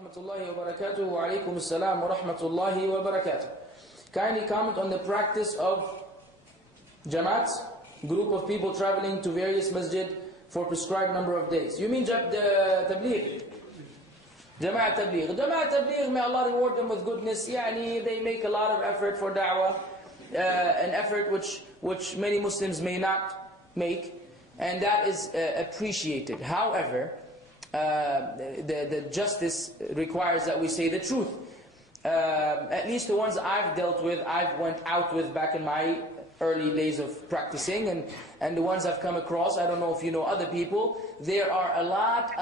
Rahmatullahi wa barakatuh. Wa alaikum assalam wa rahmatullahi wa barakatuh. Kindly comment on the practice of Jamaa'at, group of people traveling to various masjid for prescribed number of days. You mean the Tableegh? Jamaa'at Tableegh. Jamaa'at Tableegh, may Allah reward them with goodness. They make a lot of effort for da'wah, an effort which many Muslims may not make, and that is appreciated. However, the justice requires that we say the truth. At least the ones I've dealt with, I've went out with back in my early days of practicing, and the ones I've come across, I don't know if you know other people, there are a lot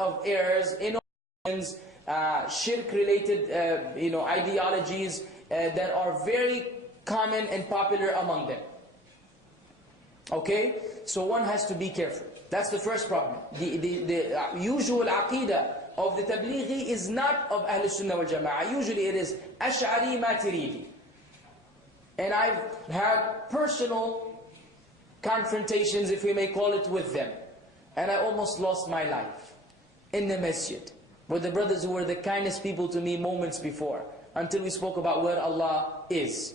of errors, innovations, shirk-related ideologies that are very common and popular among them. Okay? So one has to be careful. That's the first problem. The usual aqidah of the Tableeghi is not of Ahl Sunnah wal Jama'ah. Usually it is Ash'ari Maturidi. And I've had personal confrontations, if we may call it, with them. And I almost lost my life in the masjid with the brothers who were the kindest people to me moments before, until we spoke about where Allah is.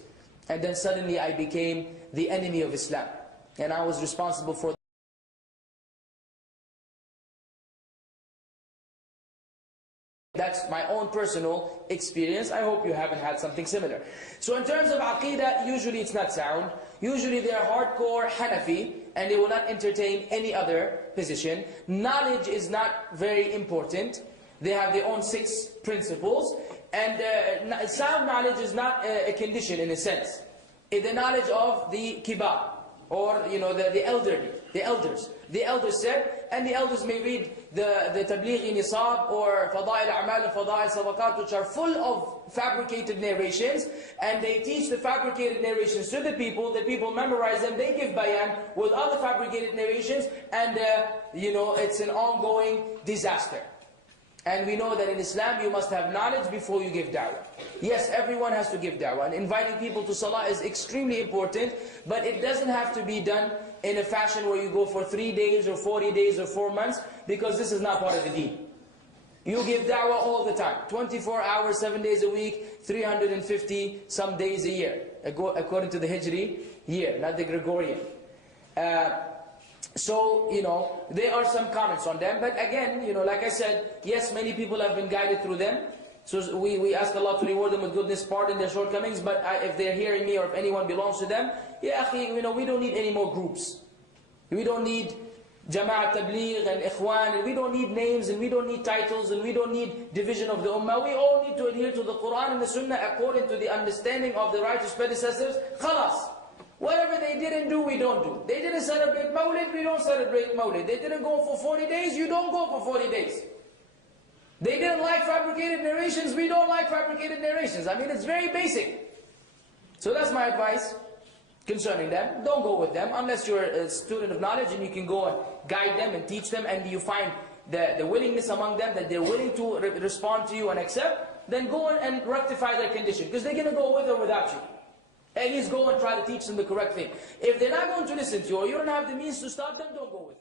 And then suddenly I became the enemy of Islam. And I was responsible for That's my own personal experience. I hope you haven't had something similar. So in terms of aqidah, usually it's not sound. Usually they are hardcore Hanafi, and they will not entertain any other position. Knowledge is not very important. They have their own 6 principles. And sound knowledge is not a condition in a sense. It's the knowledge of the kibar, or the elderly, the elders. The elders said, and the elders may read the Tableegh Nisab or Fada'il A'mal and Fada'il Sadaqat, which are full of fabricated narrations, and they teach the fabricated narrations to the people memorize them, they give bayan with other fabricated narrations, and it's an ongoing disaster. And we know that in Islam you must have knowledge before you give da'wah. Yes, everyone has to give da'wah, and inviting people to salah is extremely important, but it doesn't have to be done in a fashion where you go for 3 days or 40 days or 4 months, because this is not part of the deen. You give da'wah all the time, 24 hours, 7 days a week, 350 some days a year, according to the Hijri year, not the Gregorian. So, there are some comments on them, but again, like I said, yes, many people have been guided through them. So we ask Allah to reward them with goodness, pardon their shortcomings, but if they're hearing me or if anyone belongs to them, we don't need any more groups. We don't need Jamaa'at Tableegh and Ikhwan, and we don't need names, and we don't need titles, and we don't need division of the Ummah. We all need to adhere to the Quran and the Sunnah according to the understanding of the righteous predecessors. Khalas. Whatever they didn't do, we don't do. They didn't celebrate Mawlid, we don't celebrate Mawlid. They didn't go for 40 days, you don't go for 40 days. They didn't like fabricated narrations, we don't like fabricated narrations. I mean, it's very basic. So that's my advice concerning them. Don't go with them unless you're a student of knowledge and you can go and guide them and teach them, and you find the willingness among them that they're willing to respond to you and accept, then go and rectify their condition, because they're going to go with or without you. At least go and try to teach them the correct thing. If they're not going to listen to you, or you don't have the means to stop them, don't go with them.